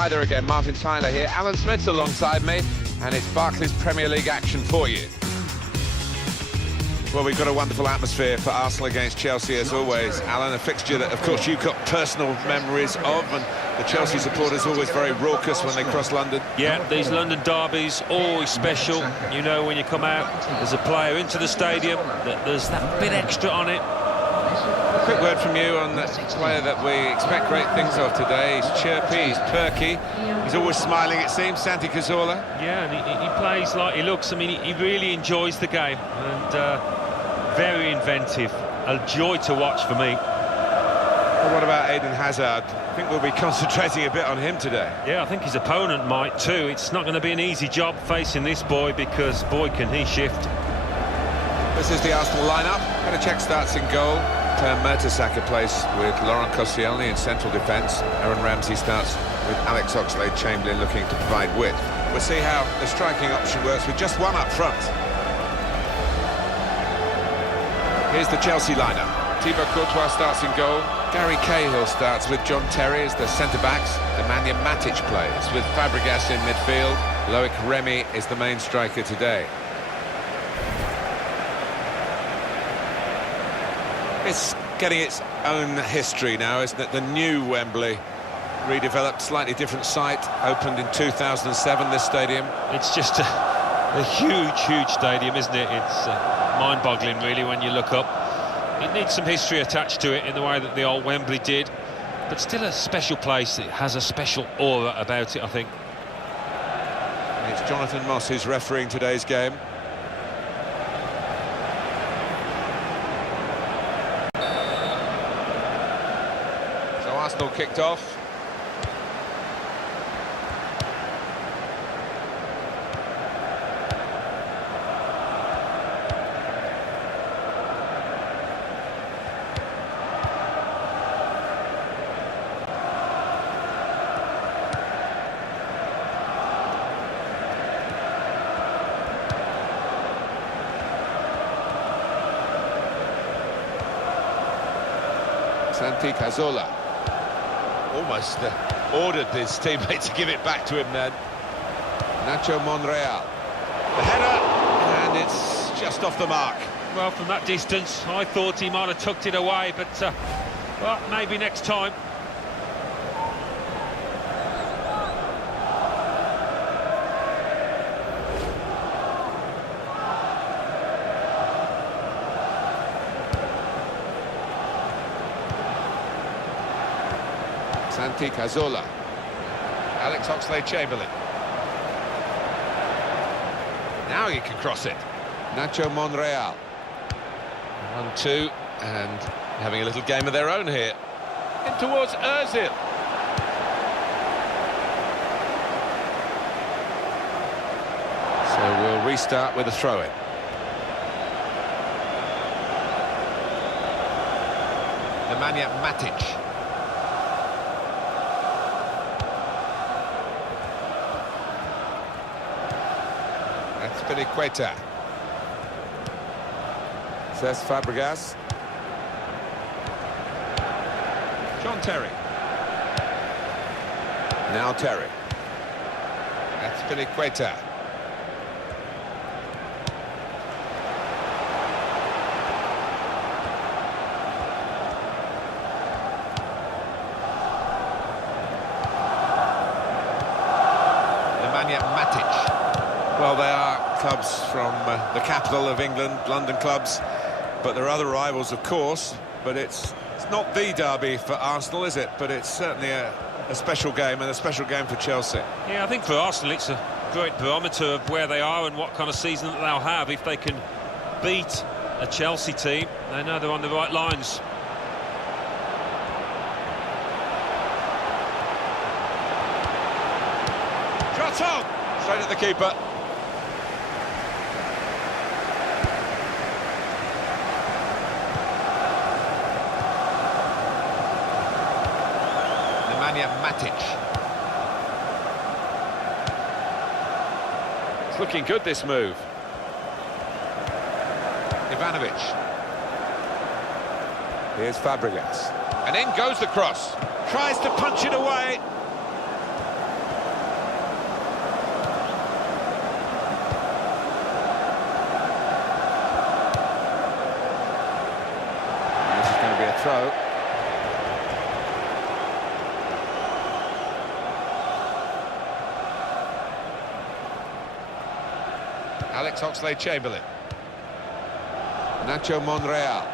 Hi there again, Martin Tyler here. Alan Smith's alongside me, and it's Barclays Premier League action for you. Well, we've got a wonderful atmosphere for Arsenal against Chelsea as always. Alan, a fixture that, of course, you've got personal memories of, and the Chelsea supporters always very raucous when they cross London. Yeah, these London derbies, always special. You know, when you come out as a player into the stadium, that there's that bit extra on it. A quick word from you on the player that we expect great things of today. He's chirpy, he's perky, he's always smiling, it seems, Santi Cazorla. Yeah, and he plays like he looks. I mean, he really enjoys the game, and very inventive. A joy to watch for me. Well, what about Eden Hazard? I think we'll be concentrating a bit on him today. Yeah, I think his opponent might too. It's not going to be an easy job facing this boy, because, boy, can he shift. This is the Arsenal lineup. Petr Cech starts in goal. Per Mertesacker plays with Laurent Koscielny in central defence. Aaron Ramsey starts with Alex Oxlade-Chamberlain looking to provide width. We'll see how the striking option works with just one up front. Here's the Chelsea lineup. Thibaut Courtois starts in goal. Gary Cahill starts with John Terry as the centre-backs. Nemanja Matic plays with Fabregas in midfield. Loic Remy is the main striker today. It's getting its own history now, isn't it? The new Wembley, redeveloped, slightly different site, opened in 2007, this stadium. It's just a huge stadium, isn't it? It's mind-boggling, really, when you look up. It needs some history attached to it in the way that the old Wembley did, but still a special place. It has a special aura about it, I think. It's Jonathan Moss who's refereeing today's game. So Arsenal kicked off. Santi Cazorla almost ordered his teammate to give it back to him then. Nacho Monreal. The header, and it's just off the mark. Well, from that distance, I thought he might have tucked it away, but well, maybe next time. Santi Cazorla. Alex Oxlade-Chamberlain. Now he can cross it. Nacho Monreal. 1-2, and having a little game of their own here. In towards Ozil. So we'll restart with a throw-in. Nemanja Matic. Azpilicueta. Cesc Fabregas. John Terry. Now Terry. Azpilicueta. Nemanja Matic. Well, they are clubs from the capital of England, London clubs, but there are other rivals, of course. But it's not the derby for Arsenal, is it? But it's certainly a special game, and a special game for Chelsea. Yeah, I think for Arsenal it's a great barometer of where they are and what kind of season that they'll have. If they can beat a Chelsea team, they know they're on the right lines. Shot on! Straight at the keeper. Nemanja Matic. It's looking good, this move. Ivanovic. Here's Fabregas. And in goes the cross. Tries to punch it away. Alex Oxlade-Chamberlain. Nacho Monreal.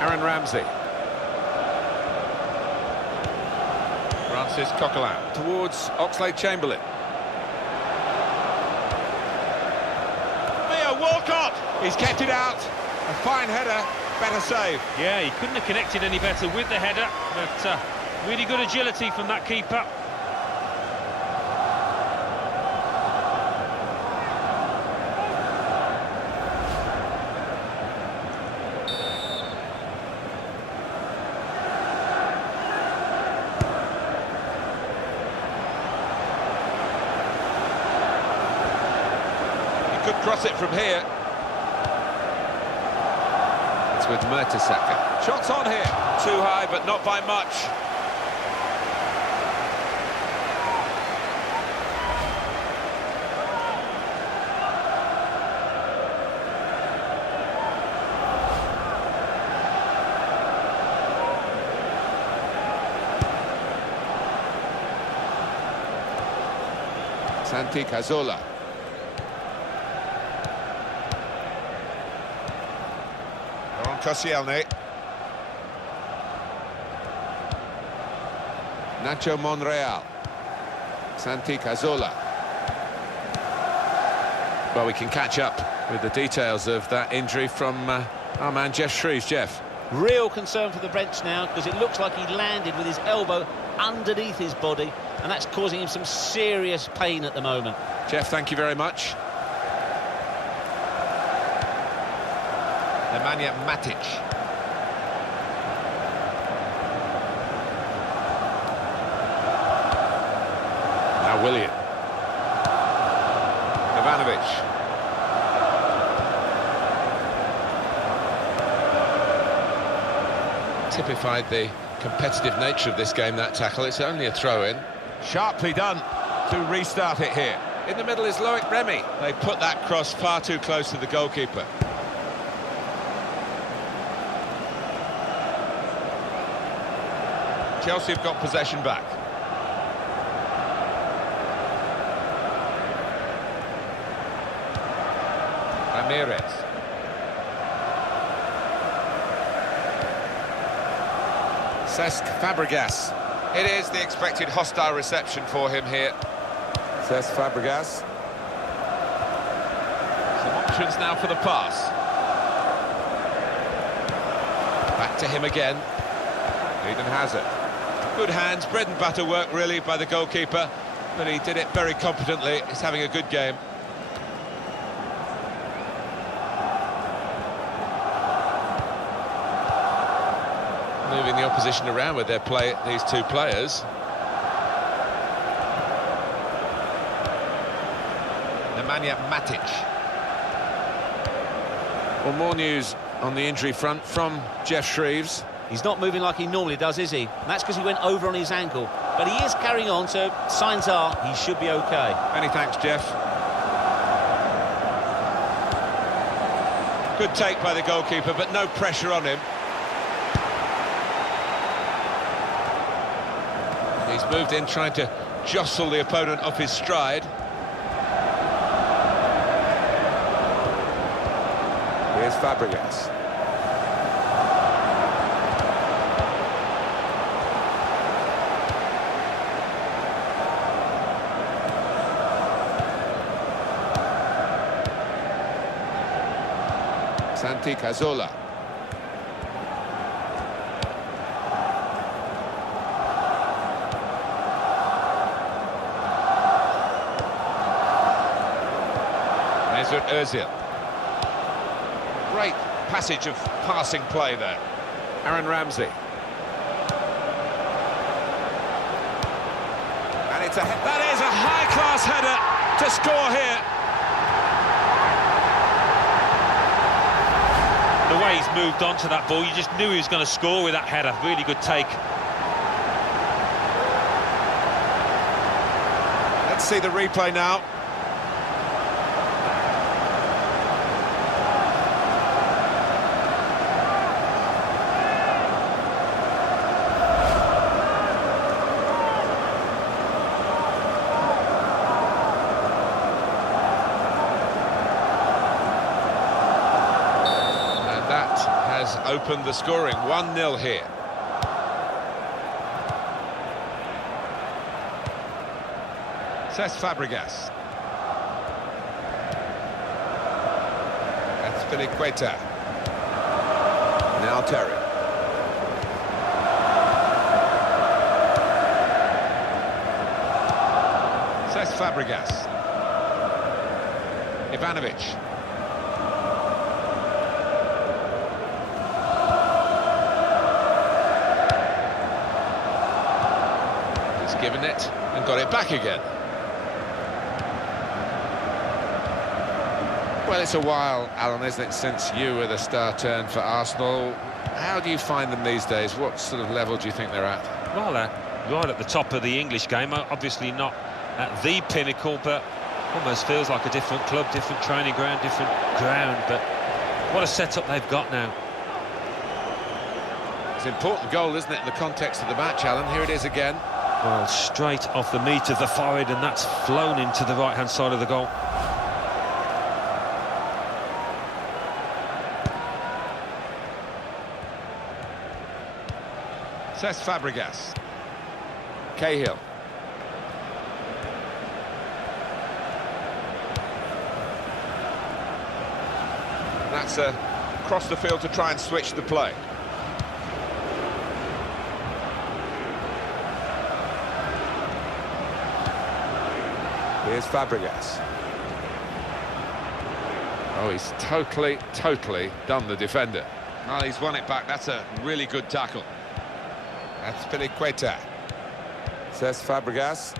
Aaron Ramsey. Francis Coquelin towards Oxlade-Chamberlain. Theo Walcott! He's kept it out. A fine header, better save. Yeah, he couldn't have connected any better with the header, but really good agility from that keeper. Could cross it from here. It's with Mertesacker. Shots on here. Too high, but not by much. Santi Cazorla. Laurent Koscielny. Nacho Monreal. Santi Cazorla. Well, we can catch up with the details of that injury from our man Jeff Shreves. Jeff. Real concern for the bench now, because it looks like he landed with his elbow underneath his body, and that's causing him some serious pain at the moment. Jeff, thank you very much. Nemanja Matic. Now Willian. Ivanovic. Typified the competitive nature of this game, that tackle. It's only a throw-in. Sharply done to restart it here. In the middle is Loic Remy. They put that cross far too close to the goalkeeper. Chelsea have got possession back. Ramirez. Cesc Fabregas. It is the expected hostile reception for him here. Cesc Fabregas. Some options now for the pass. Back to him again. Eden Hazard. Good hands, bread and butter work really by the goalkeeper, but he did it very competently. He's having a good game. Moving the opposition around with their play, these two players. Nemanja Matic. Well, more news on the injury front from Jeff Shreves. He's not moving like he normally does, is he? And that's because he went over on his ankle. But he is carrying on, so signs are he should be okay. Many thanks, Jeff. Good take by the goalkeeper, but no pressure on him. He's moved in, trying to jostle the opponent off his stride. Here's Fabregas. Santi Cazorla. Mesut Ozil. Great passage of passing play there. Aaron Ramsey. And it's that is a high-class header to score here. The way he's moved on to that ball, you just knew he was going to score with that header. Really good take. Let's see the replay now. opened the scoring. 1-0 here. Cesc Fabregas. Azpilicueta. Now Terry. Cesc Fabregas. Ivanovic. He's given it and got it back again. Well, it's a while, Alan, isn't it, since you were the star turn for Arsenal. How do you find them these days? What sort of level do you think they're at? Well, right at the top of the English game. Obviously not at the pinnacle, but almost feels like a different club, different training ground, different ground. But what a setup they've got now. It's an important goal, isn't it, in the context of the match, Alan? Here it is again. Well, straight off the meat of the forehead, and that's flown into the right-hand side of the goal. Cesc Fabregas. Cahill. That's across the field to try and switch the play. Here's Fabregas. Oh, he's totally done the defender. Well, he's won it back. That's a really good tackle. Azpilicueta. Cesc Fabregas.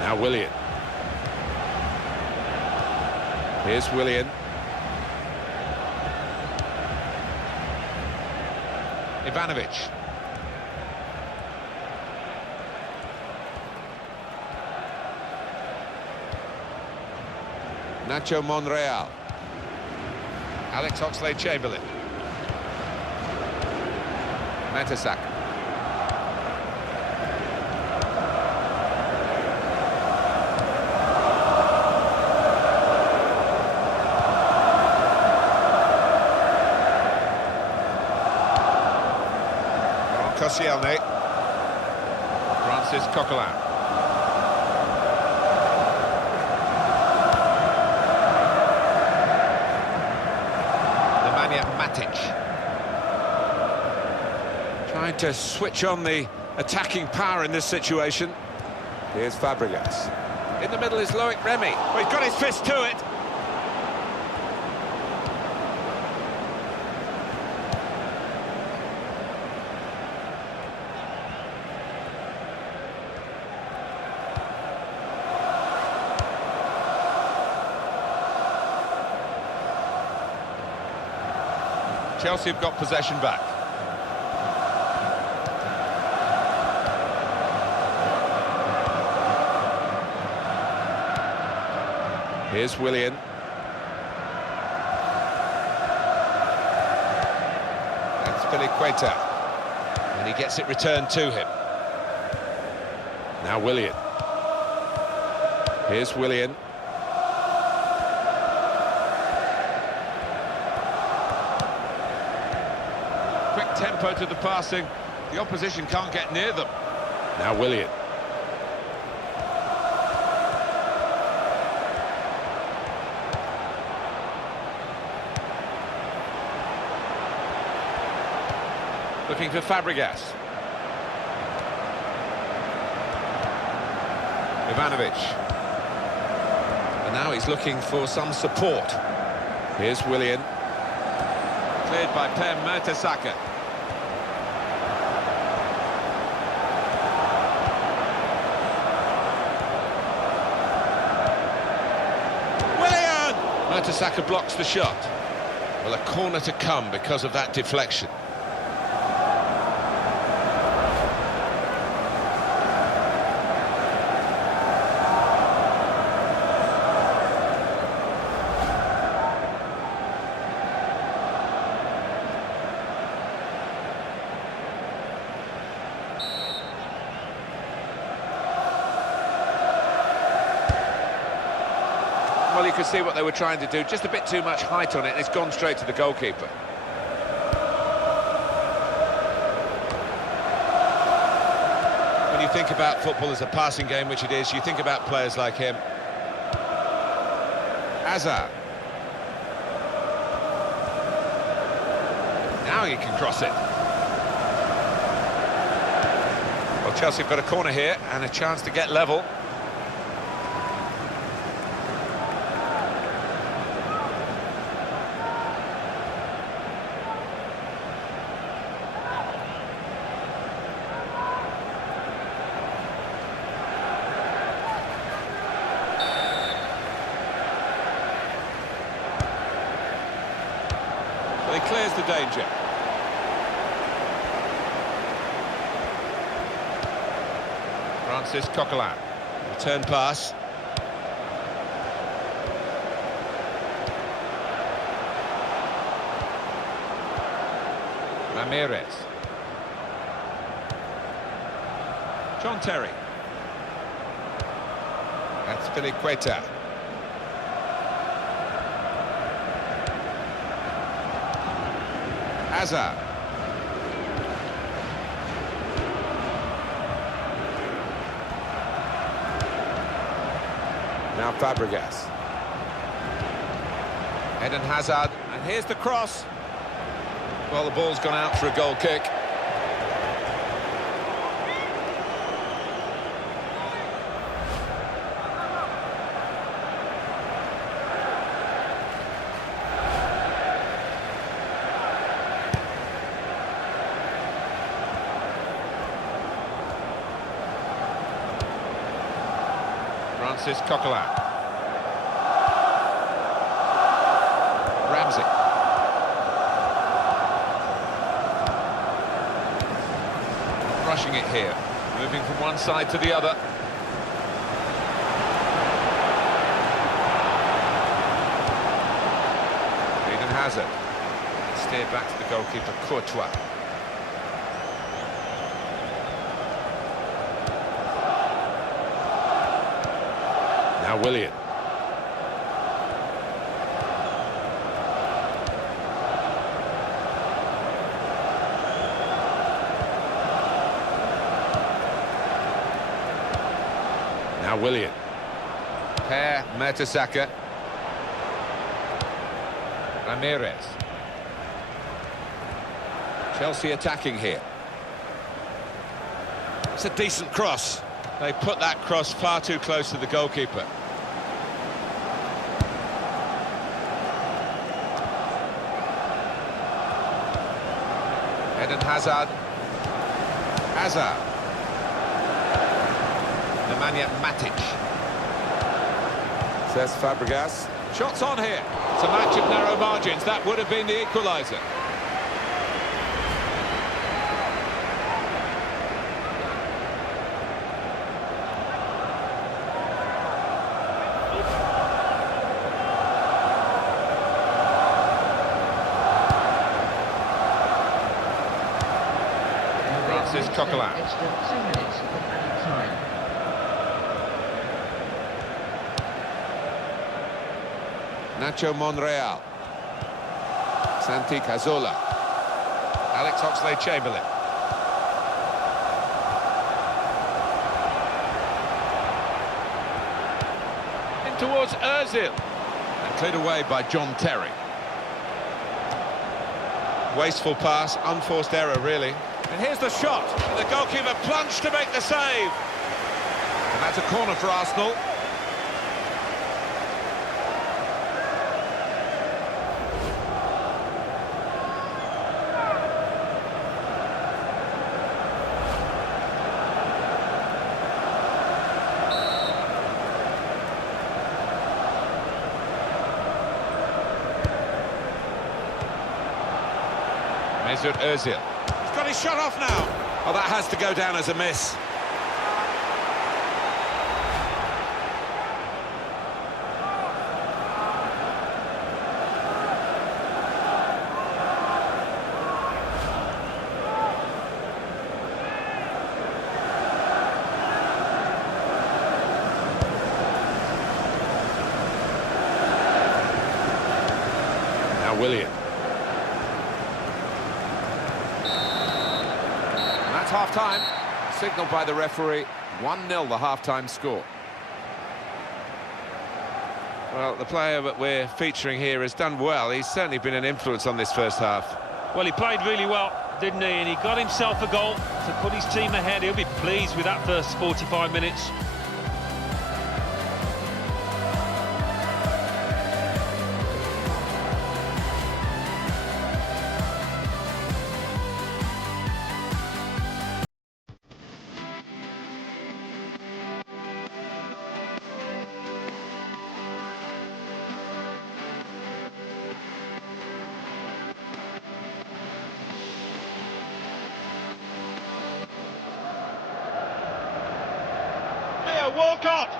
Now Willian. Here's Willian. Ivanovic. Nacho Monreal. Alex Oxlade-Chamberlain. Mertesacker. Laurent Koscielny. Francis Coquelin. Matic. Trying to switch on the attacking power in this situation. Here's Fabregas. In the middle is Loic Remy. Well, he's got his fist to it. Chelsea have got possession back. Here's Willian. Azpilicueta. And he gets it returned to him. Now Willian. Here's Willian. Quick tempo to the passing. The opposition can't get near them. Now Willian. Looking for Fabregas. Ivanovic. And now he's looking for some support. Here's Willian. Cleared by Per Mertesacker. Willian! Mertesacker blocks the shot. Well, a corner to come because of that deflection. Well, you could see what they were trying to do, just a bit too much height on it, and it's gone straight to the goalkeeper. When you think about football as a passing game, which it is, you think about players like him. Hazard. Now he can cross it. Well, Chelsea have got a corner here and a chance to get level. Well, he clears the danger. Francis Coquelin. Return pass. Ramirez. John Terry. Azpilicueta. Hazard. Now Fabregas. Eden Hazard, and here's the cross. Well, the ball's gone out for a goal kick. Francis Coquelin. Ramsey. Rushing it here, moving from one side to the other. Eden Hazard. Steered back to the goalkeeper, Courtois. Now Willian. Now Willian. Per Mertesacker. Ramirez. Chelsea attacking here. It's a decent cross. They put that cross far too close to the goalkeeper. Eden Hazard. Hazard. Nemanja Matic. Cesc Fabregas. Shots on here. It's a match of narrow margins. That would have been the equaliser. Francis Coquelin. Extra 2 minutes of added time. Nacho Monreal. Santi Cazorla. Alex Oxlade-Chamberlain. In towards Ozil. And cleared away by John Terry. Wasteful pass, unforced error really. And here's the shot. And the goalkeeper plunged to make the save. And that's a corner for Arsenal. Mesut Ozil. He's got his shot off now. Oh, that has to go down as a miss. Now Willian. And that's half-time. Signalled by the referee. 1-0 the half-time score. Well, the player that we're featuring here has done well. He's certainly been an influence on this first half. Well, he played really well, didn't he? And he got himself a goal to put his team ahead. He'll be pleased with that first 45 minutes. Walcott!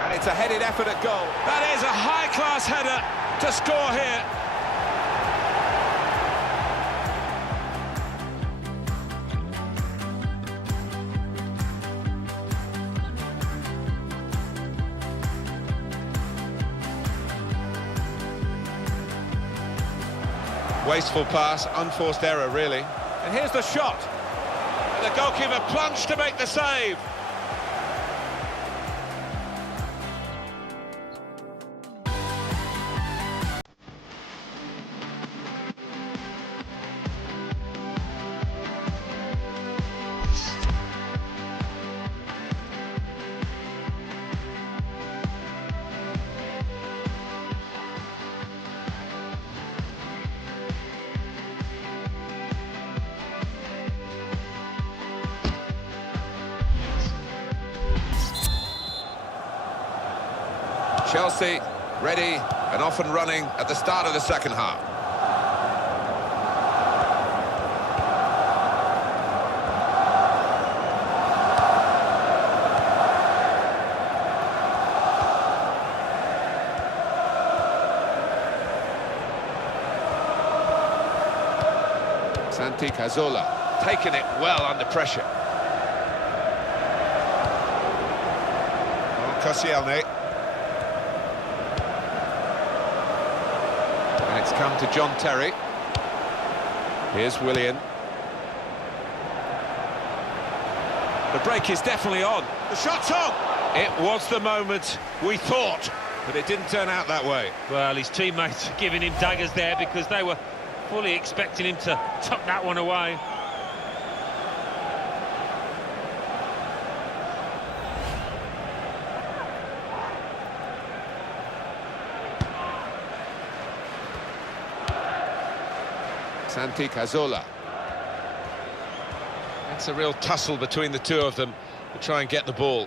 And it's a headed effort at goal. That is a high-class header to score here. Wasteful pass, unforced error, really. And here's the shot. And the goalkeeper plunged to make the save. Chelsea ready and off and running at the start of the second half. Santi Cazorla taking it well under pressure. Laurent Koscielny. It's come to John Terry. Here's Willian. The break is definitely on. The shot's on! It was the moment we thought, but it didn't turn out that way. Well, his teammates are giving him daggers there because they were fully expecting him to tuck that one away. Santi Cazorla. It's a real tussle between the two of them to try and get the ball.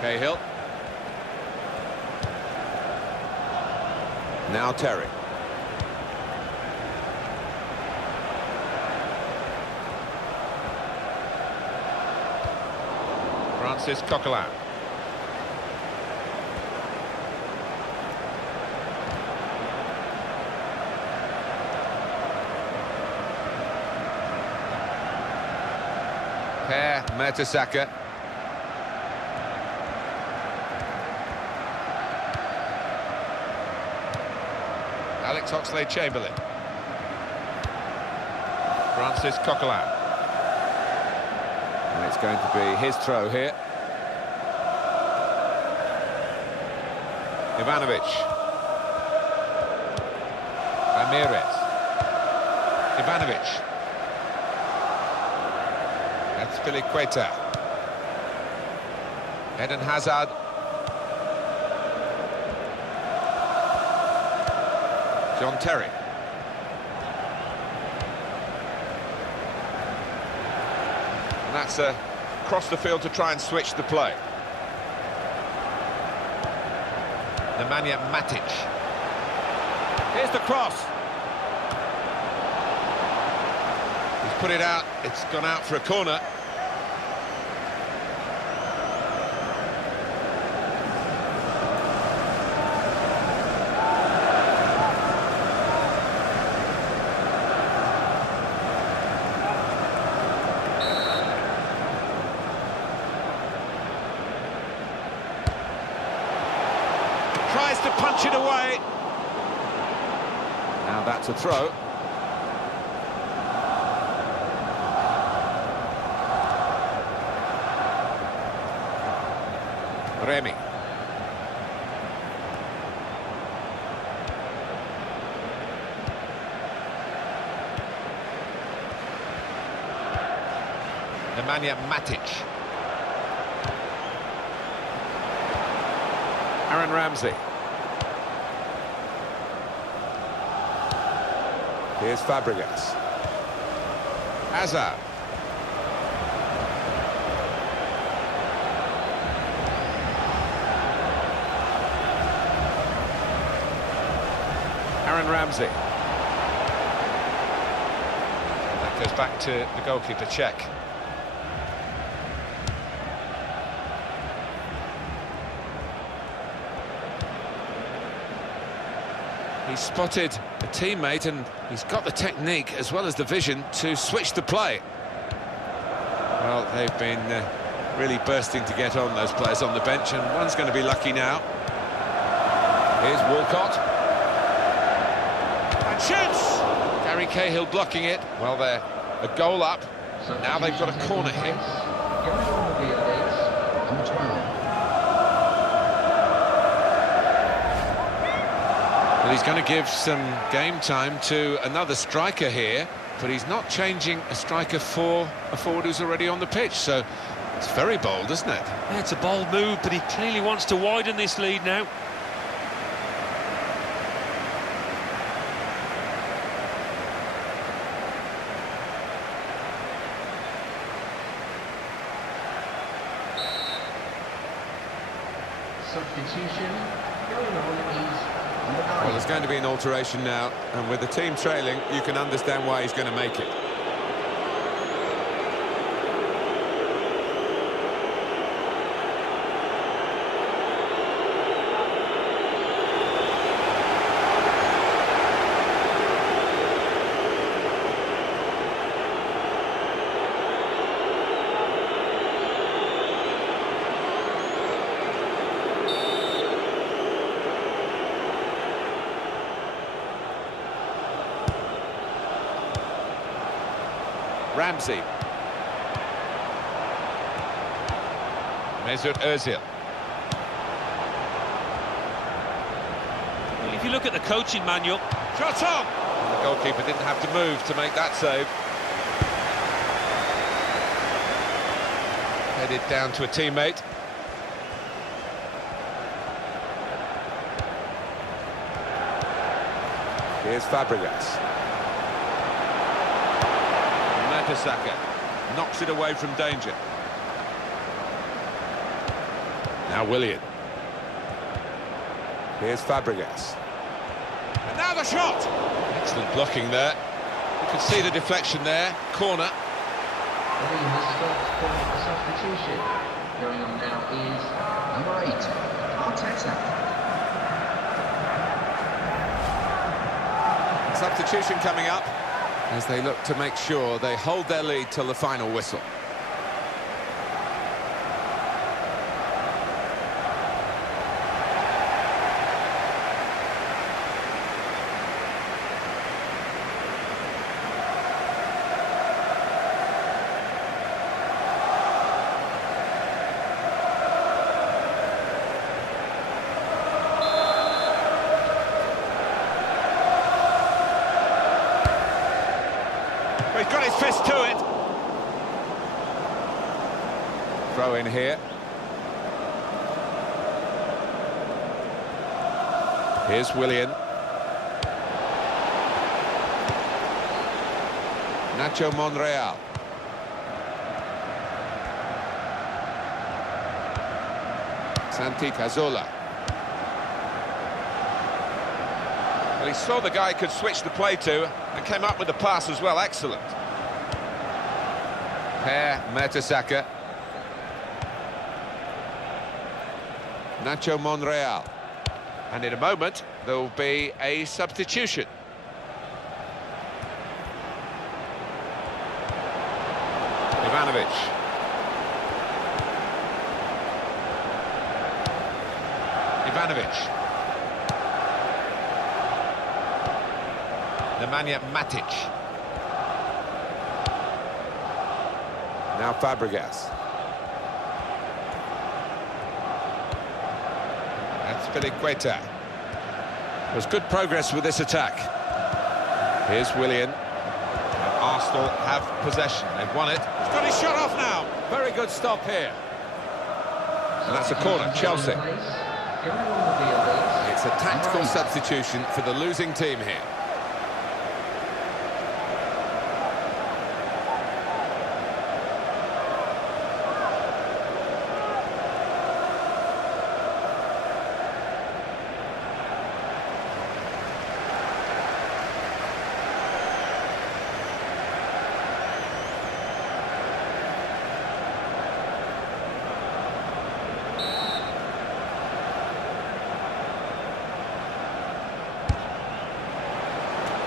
Cahill. Now Terry. Francis Coquelin. Per Mertesacker. Alex Oxlade-Chamberlain. Francis Coquelin. And it's going to be his throw here. Ivanovic. Ramirez. Ivanovic. Azpilicueta. Eden Hazard. John Terry. And that's across the field to try and switch the play. Nemanja Matic. Here's the cross. He's put it out. It's gone out for a corner. switch it away. Now that's a throw. Remy. Nemanja Matic. Aaron Ramsey. Here's Fabregas. Hazard. Aaron Ramsey. That goes back to the goalkeeper, Cech. He's spotted a teammate and he's got the technique as well as the vision to switch the play. Well, they've been really bursting to get on, those players on the bench, and one's going to be lucky now. Here's Walcott. And shoots! Gary Cahill blocking it. Well, they're a goal up. Now they've got a corner here. Well, he's going to give some game time to another striker here, but he's not changing a striker for a forward who's already on the pitch, so it's very bold, isn't it? Yeah, it's a bold move, but he clearly wants to widen this lead now. Substitution going on is Well, there's going to be an alteration now, and with the team trailing, you can understand why he's going to make it. Ramsey. Mesut Ozil. Well, if you look at the coaching manual... Shot on! And the goalkeeper didn't have to move to make that save. Headed down to a teammate. Here's Fabregas. Mertesacker knocks it away from danger. Now Willian. Here's Fabregas. And now the shot! Excellent blocking there. You can see the deflection there. Corner. substitution. Going on now is number 8, Arteta. Substitution coming up as they look to make sure they hold their lead till the final whistle. He's got his fist to it. Throw in here. Here's Willian. Nacho Monreal. Santi Cazorla. Well, he saw the guy could switch the play to and came up with the pass as well. Excellent. Per Mertesacker. Nacho Monreal. And in a moment, there will be a substitution. Ivanovic. Nemanja Matic. Now Fabregas. Azpilicueta. There's good progress with this attack. Here's Willian. And Arsenal have possession. They've won it. He's got his shot off now. Very good stop here. And that's a corner, Chelsea. It's a tactical substitution for the losing team here.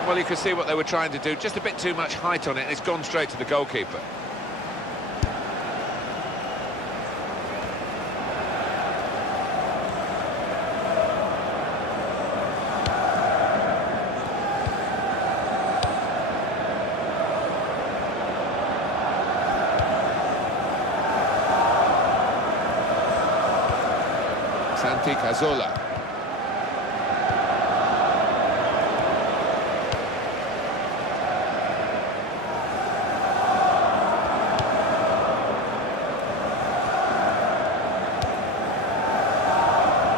Well, you can see what they were trying to do, just a bit too much height on it, and it's gone straight to the goalkeeper. Santi Cazorla.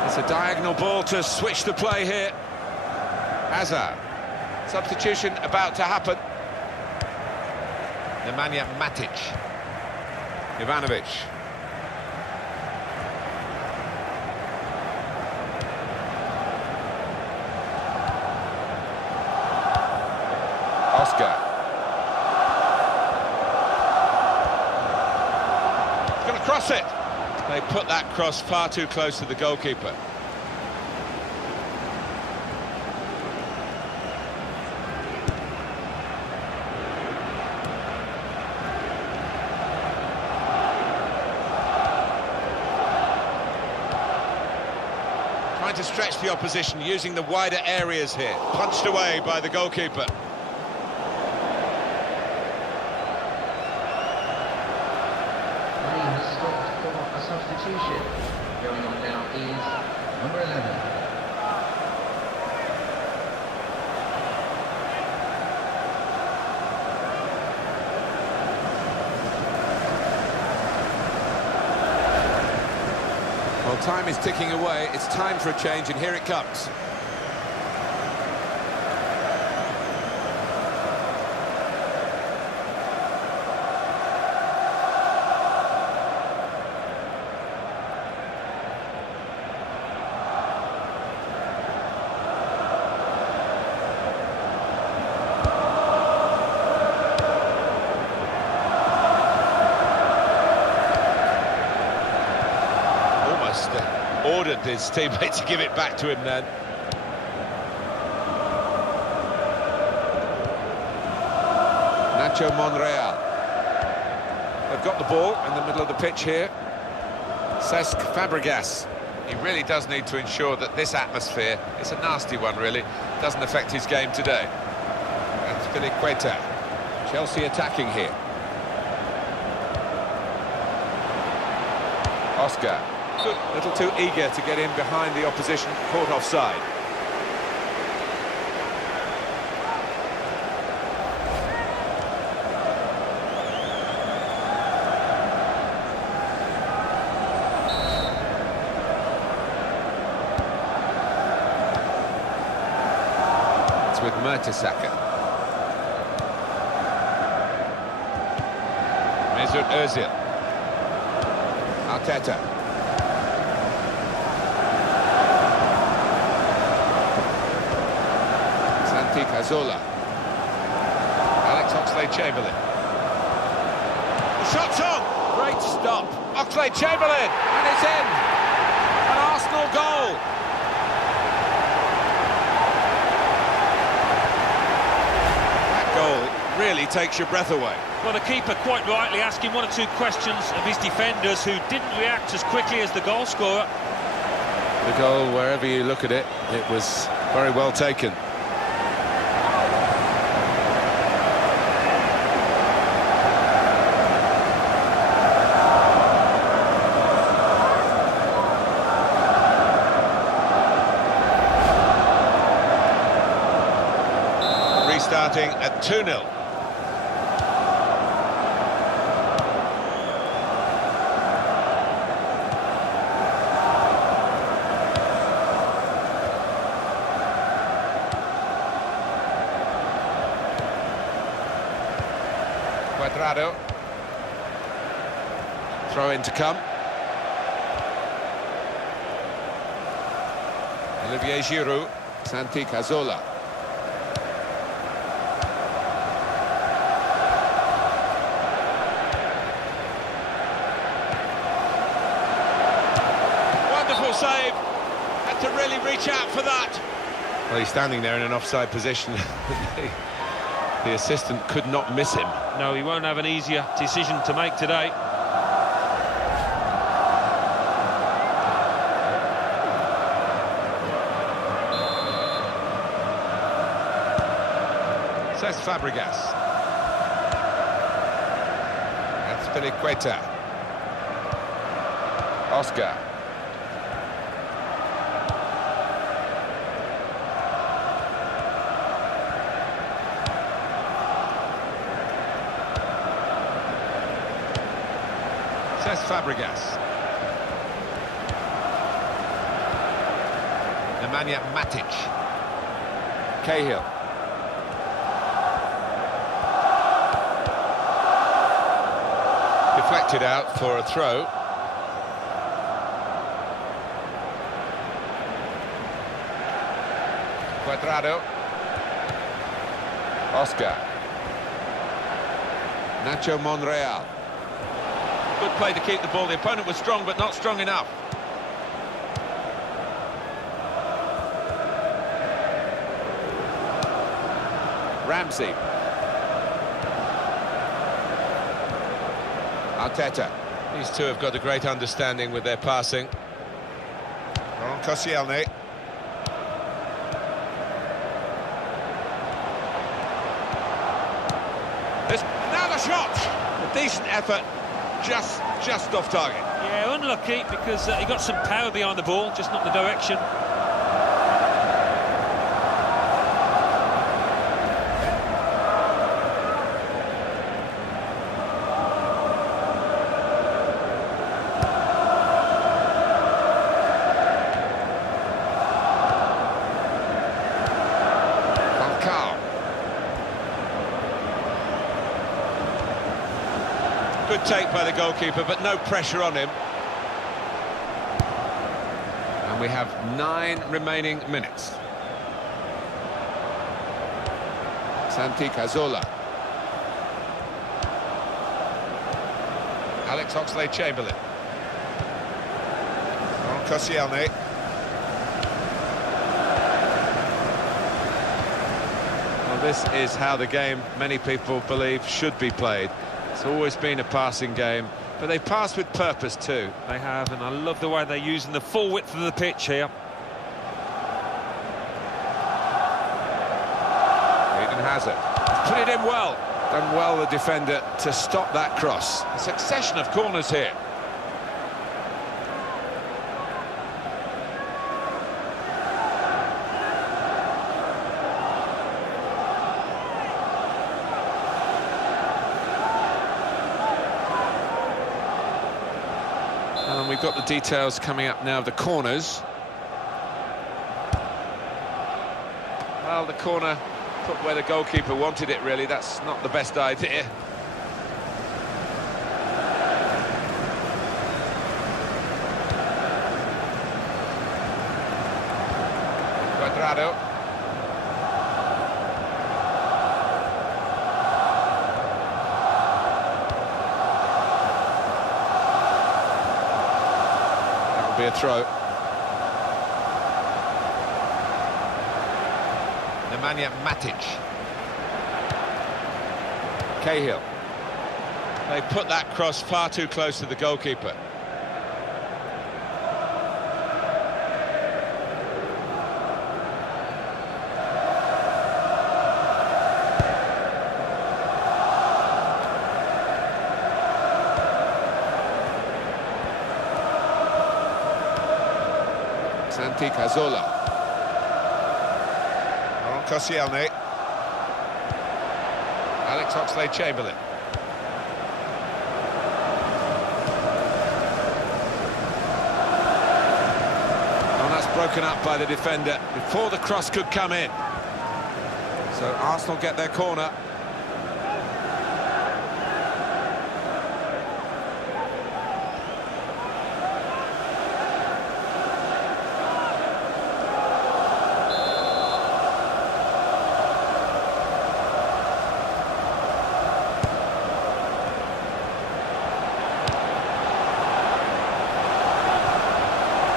It's a diagonal ball to switch the play here. Hazard. Substitution about to happen. Nemanja Matic. Ivanovic. Oscar. He's going to cross it. They put that cross far too close to the goalkeeper. Trying to stretch the opposition, using the wider areas here. Punched away by the goalkeeper. Substitution. Going on now is number 11. Well, time is ticking away. It's time for a change, and here it comes. Ordered his teammate to give it back to him then. Nacho Monreal. They've got the ball in the middle of the pitch here. Cesc Fabregas. He really does need to ensure that this atmosphere, it's a nasty one really, doesn't affect his game today. Azpilicueta. Chelsea attacking here. Oscar. A little too eager to get in behind the opposition, caught offside. It's with Mertesacker. Mesut Ozil. Arteta. Santi Cazorla. Alex Oxlade-Chamberlain. The shot's on! Great stop. Oxlade-Chamberlain, and it's in! An Arsenal goal! That goal really takes your breath away. Well, the keeper quite rightly asking one or two questions of his defenders, who didn't react as quickly as the goal scorer. The goal, wherever you look at it, it was very well taken. starting at 2-0. Cuadrado. Throw in to come. Olivier Giroud. Santi Cazorla. Wonderful save. Had to really reach out for that. Well, he's standing there in an offside position. The assistant could not miss him. No, he won't have an easier decision to make today. Cesc Fabregas. Azpilicueta. Oscar. Cesc Fabregas. Nemanja Matic. Cahill. Deflected out for a throw. Cuadrado. Oscar. Nacho Monreal. Good play to keep the ball. The opponent was strong, but not strong enough. Ramsey. Arteta. These two have got a great understanding with their passing. Laurent Koscielny. There's another shot. A decent effort, just off target. Yeah, unlucky because he got some power behind the ball, just not the direction. Good take by the goalkeeper, but no pressure on him. And we have 9 remaining minutes. Santi Cazorla. Alex Oxlade-Chamberlain. Laurent Koscielny. Well, this is how the game, many people believe, should be played. It's always been a passing game, but they pass with purpose too. They have, and I love the way they're using the full width of the pitch here. Eden Hazard. Put it in well. Done well, the defender, to stop that cross. A succession of corners here. And we've got the details coming up now of the corners. Well, the corner put where the goalkeeper wanted it, really. That's not the best idea. Cuadrado. Be a throw. Nemanja Matic. Cahill. They put that cross far too close to the goalkeeper. Santi Cazorla. Laurent Koscielny. Alex Oxlade-Chamberlain. And that's broken up by the defender before the cross could come in. So Arsenal get their corner.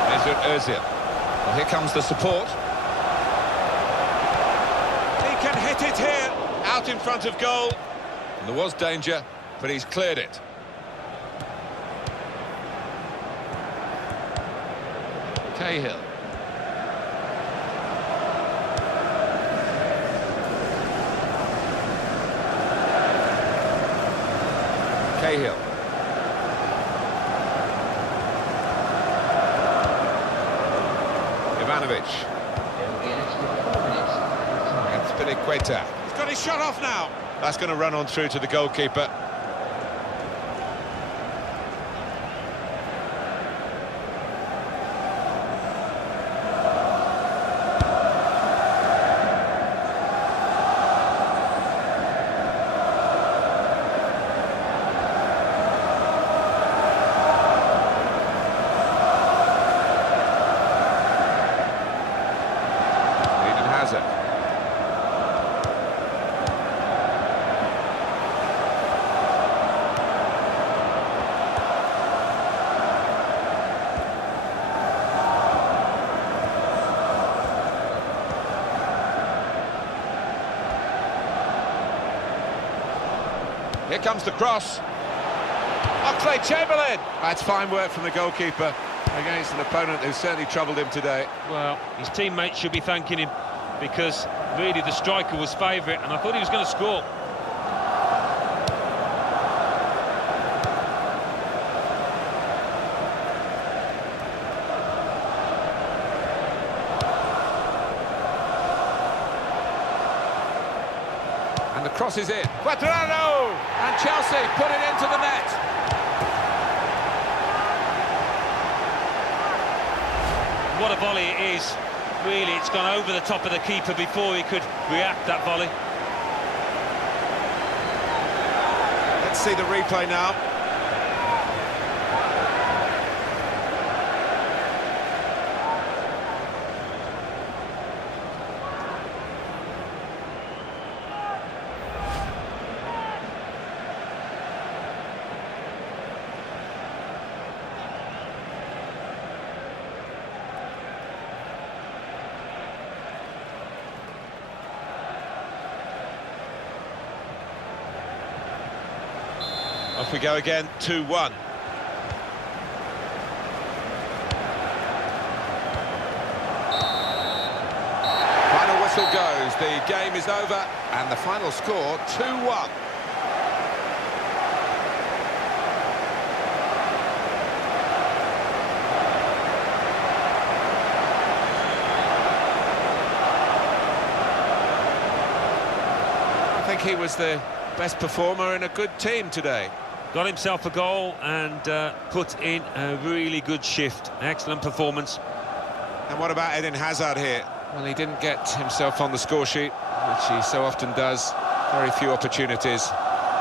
Mesut Ozil. Well, here comes the support. He can hit it here, out in front of goal. And there was danger, but he's cleared it. Cahill. Cahill. Ivanovic. Azpilicueta. He's got his shot off now. That's going to run on through to the goalkeeper. Here comes the cross. Oxlade-Chamberlain. That's fine work from the goalkeeper against an opponent who certainly troubled him today. Well, his teammates should be thanking him because really the striker was favourite and I thought he was going to score. And the cross is in. Cuadrado! And Chelsea put it into the net. What a volley it is. Really, it's gone over the top of the keeper before he could react, that volley. Let's see the replay now. Off we go again, 2-1. Final whistle goes, the game is over, and the final score, 2-1. I think he was the best performer in a good team today. Got himself a goal and put in a really good shift. Excellent performance. And what about Eden Hazard here? Well, he didn't get himself on the score sheet, which he so often does. Very few opportunities.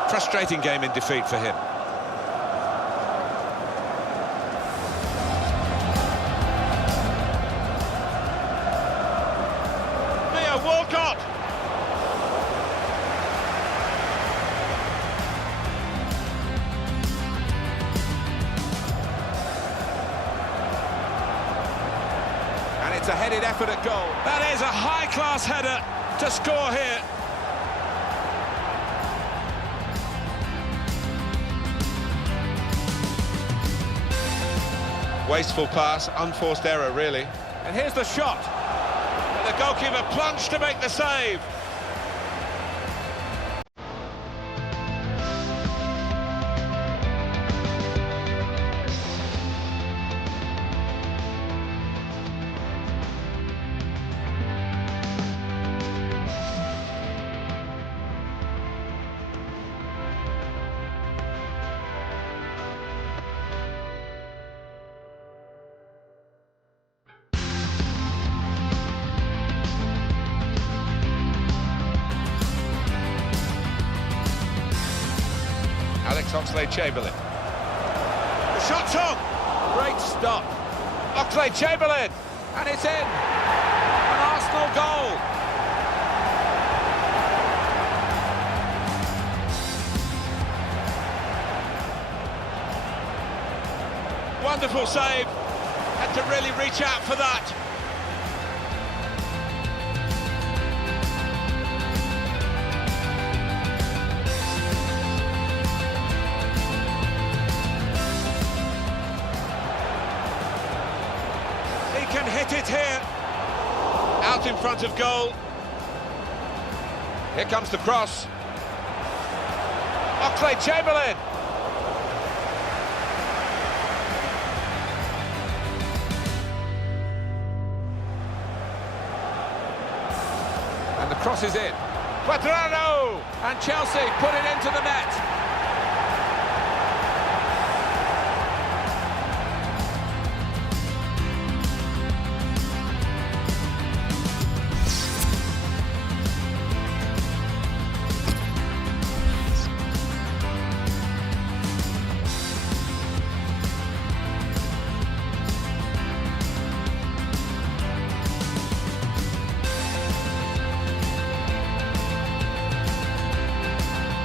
Frustrating game in defeat for him. Theo Walcott! It's a headed effort at goal. That is a high-class header to score here. Wasteful pass, unforced error, really. And here's the shot. And the goalkeeper plunged to make the save. Alex Oxlade-Chamberlain. The shot's on! Great stop. Oxlade-Chamberlain! And it's in! An Arsenal goal! Wonderful save. Had to really reach out for that. He can hit it here. Out in front of goal. Here comes the cross. Oxlade-Chamberlain. And the cross is in. Cuadrado! And Chelsea put it into the net.